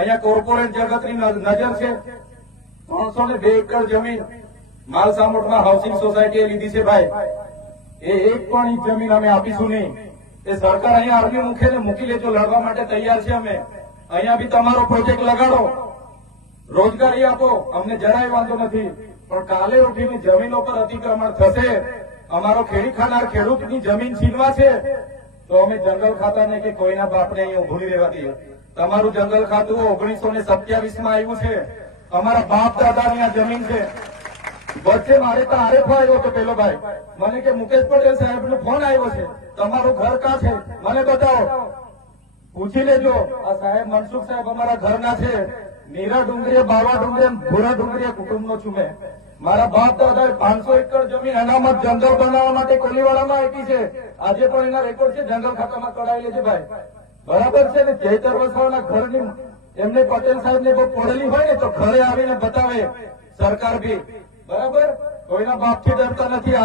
અહીંયા કોર્પોરેટ જગતની નજર છે. 302 એકર જમીન માલસામોટમાં હાઉસિંગ સોસાયટીએ લીધી છે ભાઈ. એ એક પણ ઇંચ જમીન અમે આપીશું નહીં. એ સરકાર અહીંયા આર્મી મૂકે ને મૂકી લેજો, લડવા માટે તૈયાર છે અમે. અહીંયા બી તમારો પ્રોજેક્ટ લગાડો, રોજગારી આપો, અમને જરાય વાંધો નથી. પણ કાલે ઉઠીને જમીનો પર અતિક્રમણ થશે, અમારો ખેડી ખાનાર ખેડૂતની જમીન છીનવા છે, તો અમે જંગલ ખાતાને કે કોઈના બાપને અહીંયા ઉભું નહીં રહેવા દઈએ. તમારું જંગલ ખાતું 1927 માં આવ્યું છે. અમારા બાપ દાદાની આ જમીન છે. વચ્ચે મારે તો આરેફો આવ્યો હતો પેલો ભાઈ, મને કે મુકેશ પટેલ સાહેબ નો ફોન આવ્યો છે, તમારું ઘર ક્યાં છે મને બતાવો. પૂછી લેજો, આ સાહેબ મનસુખ સાહેબ અમારા ઘરના છે. મીરા ડુંગરીએ, બાવા ડુંગરીએ, ભૂરા ડુંગરીએ કુટુંબનો છું મેં. મારા બાપ દાદાએ 500 એકર જમીન અનામત જંગલ બનાવવા માટે કોલીવાડામાં આપી છે. આજે પણ એના રેકોર્ડ છે, જંગલ ખાતામાં કઢાવી લેજે ભાઈ. બરાબર છે ને? ચૈતર વસાવાના ઘરની એમને પટેલ સાહેબ ને બહુ પડેલી હોય ને તો ઘરે આવીને બતાવે સરકાર બી. બરાબર, કોઈના બાપથી ડરતા નથી.